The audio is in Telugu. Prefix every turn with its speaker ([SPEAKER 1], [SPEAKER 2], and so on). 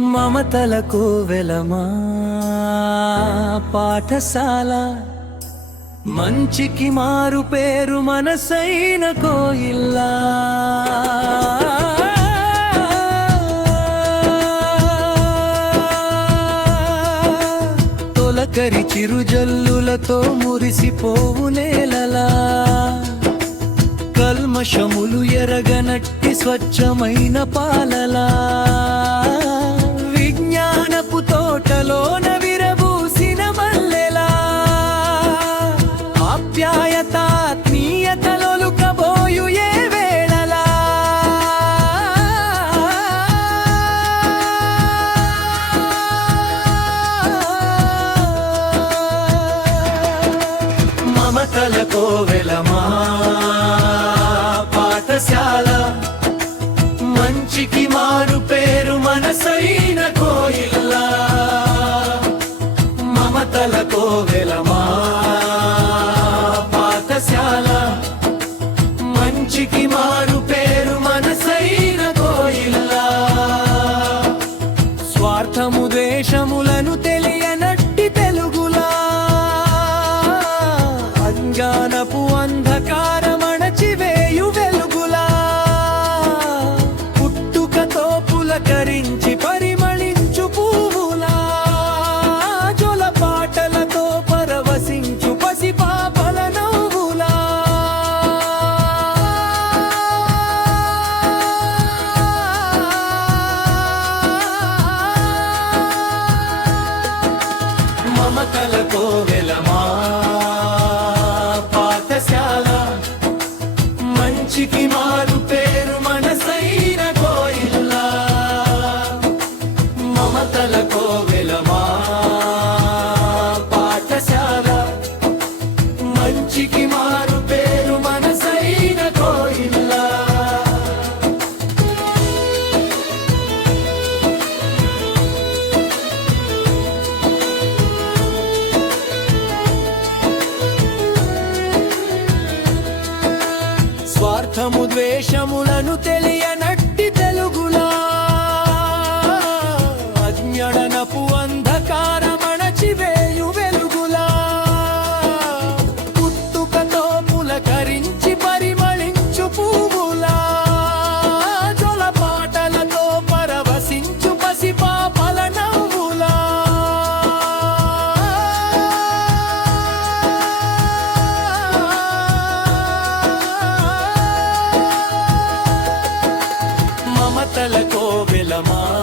[SPEAKER 1] మమతలకు వెలమా పాఠశాల మంచికి మారు పేరు మనసైన కోయిల్లా? తొలకరి చిరుజల్లులతో మురిసిపోవు నేలలా? కల్మషములు ఎరగనట్టి స్వచ్ఛమైన పాలలా? ఆప్యాయత ఆత్మీయతలొలుకబోయు ఏ వేళలా? మమతల కోవెలమా? పాఠశాల అజ్ఞానపు అంధకారమణచివేయు మంచికి మారు పేరు మనసైన కోయిల్ల స్వార్థము ద్వేషములను తెలియ మమతల కోవెలమా పాఠశాల